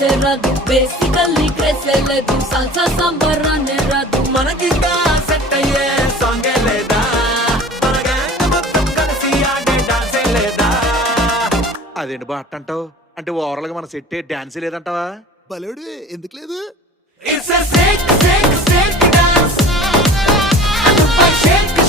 డాన్సే రాదు, బేసికల్లీ క్రేసే లేదు, సాల్సా సాంబార్ రానే రాదు. మనకింకా సెట్ అయ్యే సాంగే లేదా, మన గ్యాంగ్ మొత్తం కలిసి ఆడే డాన్సే లేదా. అదేంటి బా అంటావు? అంటే ఓవరాల్ గా మన సెట్ డాన్స్ లేదంటావా? బలేడు ఎందుకు లేదు? It's a shake, shake, shake dance. And the shake